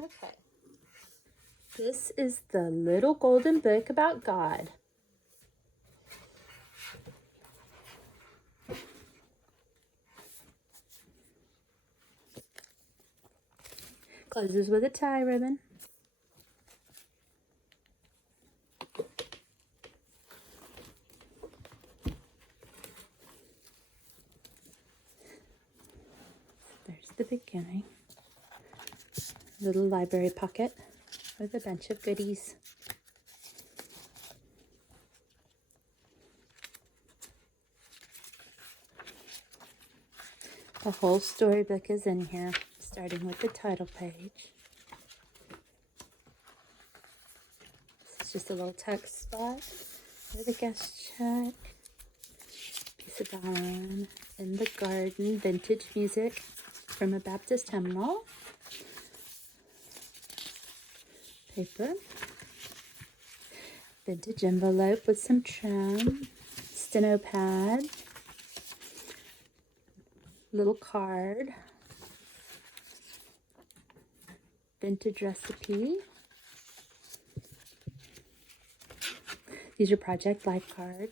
Okay. This is the Little Golden Book about God. Closes with a tie ribbon. There's the beginning. Little library pocket with a bunch of goodies. The whole storybook is in here, starting with the title page. This is just a little text spot with a guest check, piece of vellum, in the garden, vintage music from a Baptist hymnal, paper, vintage envelope with some trim, steno pad, little card, vintage recipe. These are Project Life card.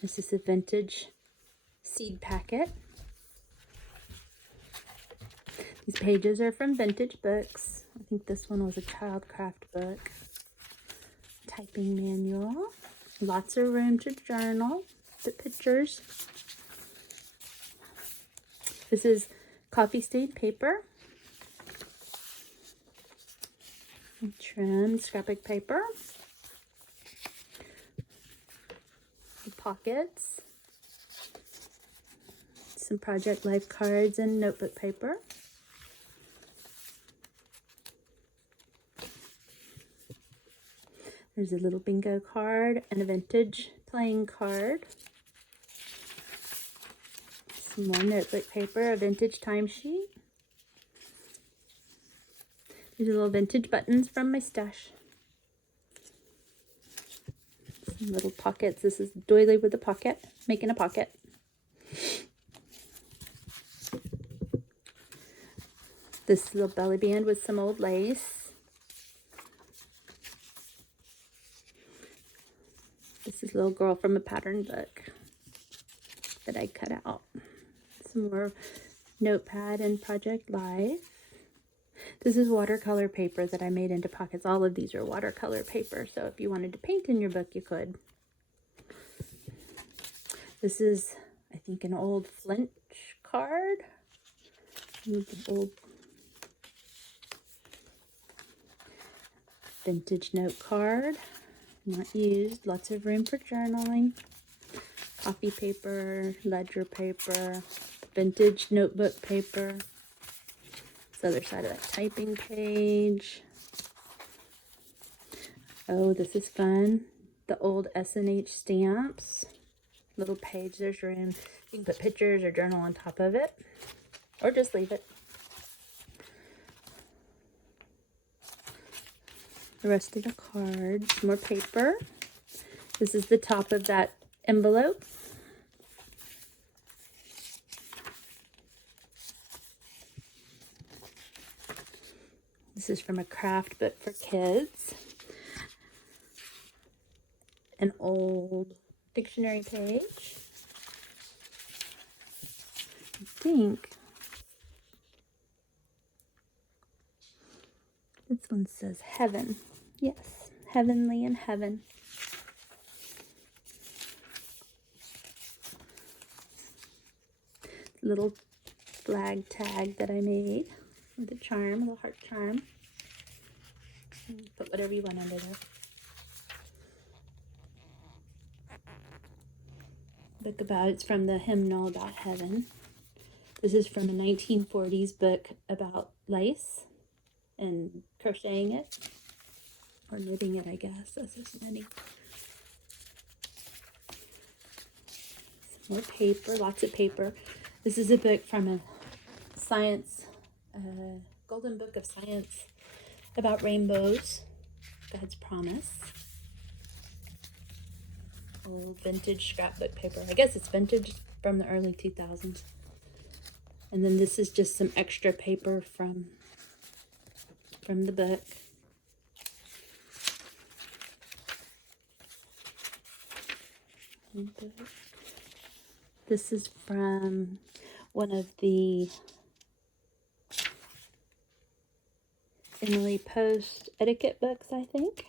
This is a vintage seed packet. These pages are from Vintage Books. I think this one was a childcraft book. Typing manual. Lots of room to journal. The pictures. This is coffee stained paper. Trim scrapbook paper. The pockets. Some Project Life cards and notebook paper. There's a little bingo card and a vintage playing card. Some more notebook paper, a vintage timesheet. These are little vintage buttons from my stash. Some little pockets. This is doily with a pocket, making a pocket. This little belly band with some old lace. This is a little girl from a pattern book that I cut out. Some more notepad and Project Life. This is watercolor paper that I made into pockets. All of these are watercolor paper, so if you wanted to paint in your book, you could. This is, I think, an old Flint card. Old vintage note card. Not used. Lots of room for journaling. Coffee paper, ledger paper, vintage notebook paper. This other side of that typing page. Oh, this is fun. The old S&H stamps. Little page, there's room. You can put pictures or journal on top of it. Or just leave it. The rest of the cards, more paper. This is the top of that envelope. This is from a craft book for kids. An old dictionary page. I think this one says heaven. Yes, heavenly in heaven. Little flag tag that I made with a charm, a little heart charm. Put whatever you want under there. Book about, it's from the hymnal about heaven. This is from a 1940s book about lace and crocheting it. Or knitting it, I guess. This is knitting. Some more paper, lots of paper. This is a book from a science, Golden Book of Science about rainbows, God's promise. Old vintage scrapbook paper. I guess it's vintage from the early 2000s. And then this is just some extra paper from from the book. This is from one of the Emily Post etiquette books, I think.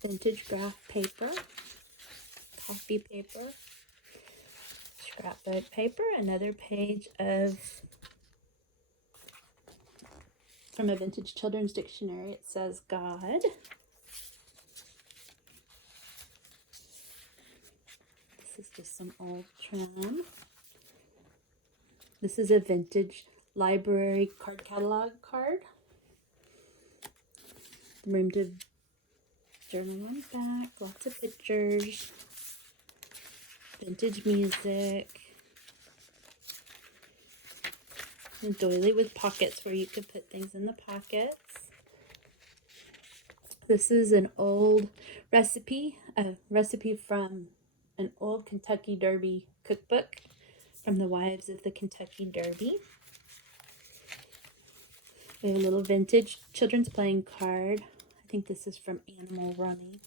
Vintage graph paper, copy paper, scrapbook paper, another page of from a vintage children's dictionary. It says God. This is just some old trim. This is a vintage library card catalog card. Room to journal on back, lots of pictures, vintage music, a doily with pockets where you could put things in the pockets. This is an old recipe, a recipe from an old Kentucky Derby cookbook from the Wives of the Kentucky Derby. We have a little vintage children's playing card. I think this is from Animal Rummy.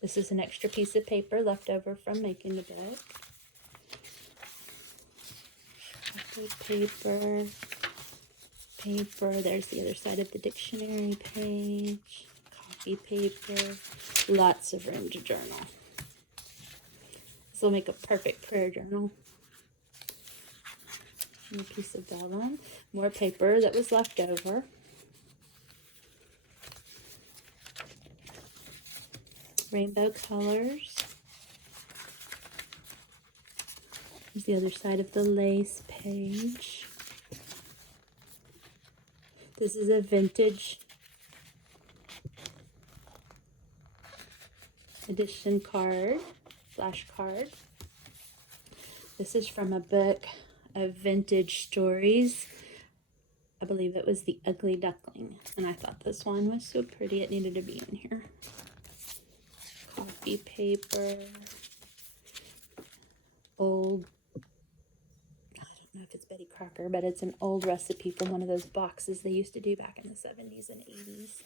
This is an extra piece of paper left over from making the book. Paper. There's the other side of the dictionary page. Copy paper. Lots of room to journal. This will make a perfect prayer journal. And a piece of vellum. More paper that was left over. Rainbow colors. Here's the other side of the lace page. This is a vintage edition card, flash card. This is from a book of vintage stories. I believe it was The Ugly Duckling, and I thought this one was so pretty it needed to be in here. Copy paper, old, I don't know if it's Betty Crocker, but it's an old recipe from one of those boxes they used to do back in the 70s and 80s.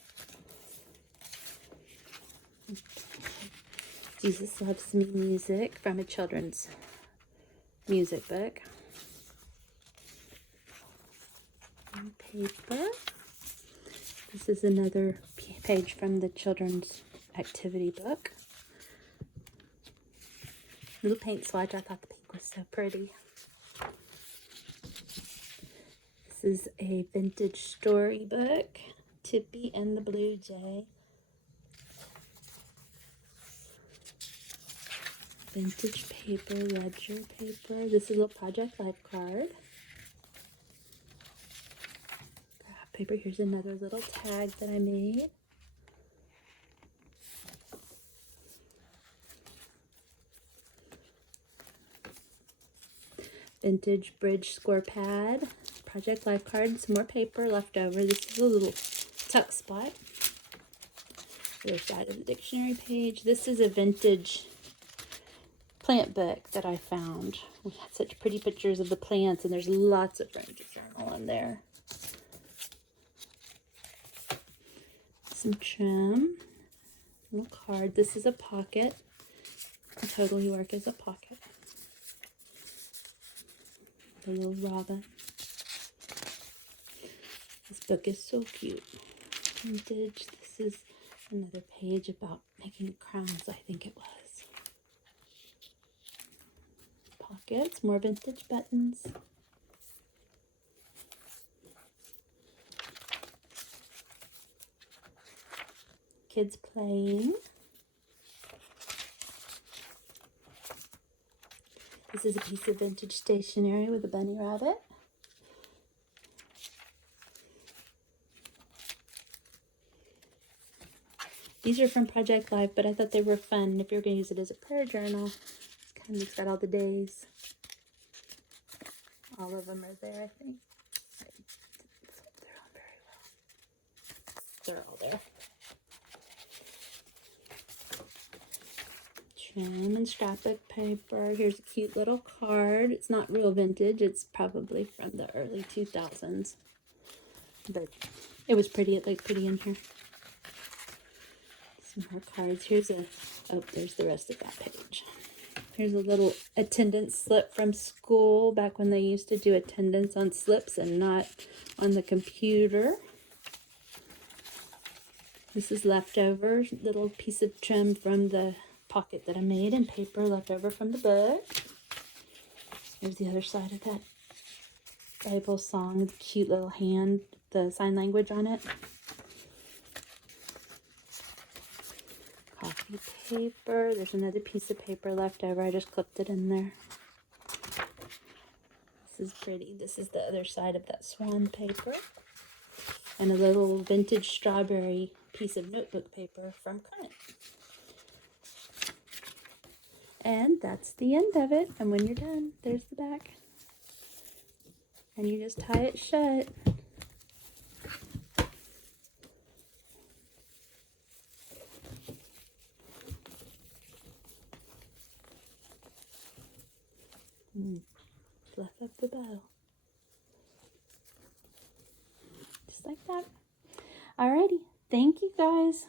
Jesus Loves Me Music from a children's music book. And paper. This is another page from the children's activity book. Little paint swatch. I thought the pink was so pretty. This is a vintage storybook. Tippy and the Blue Jay. Vintage paper, ledger paper. This is a little Project Life card. Graph paper. Here's another little tag that I made. Vintage bridge score pad. Project Life card. Some more paper left over. This is a little tuck spot. Other side of the dictionary page. This is a vintage plant book that I found. We had such pretty pictures of the plants, and there's lots of room to journal in there. Some trim. Little card. This is a pocket. It'll totally work as a pocket. A little robin. This book is so cute. Vintage. This is another page about making crowns, I think it was. Pockets, more vintage buttons. Kids playing. This is a piece of vintage stationery with a bunny rabbit. These are from Project Life, but I thought they were fun if you're going to use it as a prayer journal. It's got all the days. All of them are there, I think. They're all very well. They're all there. him. And scrapbook paper. Here's a cute little card. It's not real vintage. It's probably from the early 2000s. But it was pretty. It looked pretty in here. Some more cards. Here's a... Oh, there's the rest of that page. Here's a little attendance slip from school. Back when they used to do attendance on slips and not on the computer. This is leftover, little piece of trim from the pocket that I made, and paper left over from the book. Here's the other side of that Bible song, the cute little hand, the sign language on it. Coffee paper. There's another piece of paper left over. I just clipped it in there. This is pretty. This is the other side of that swan paper. And a little vintage strawberry piece of notebook paper from Current. And that's the end of it. And when you're done, there's the back. And you just tie it shut. Fluff up the bow. Just like that. Alrighty. Thank you guys.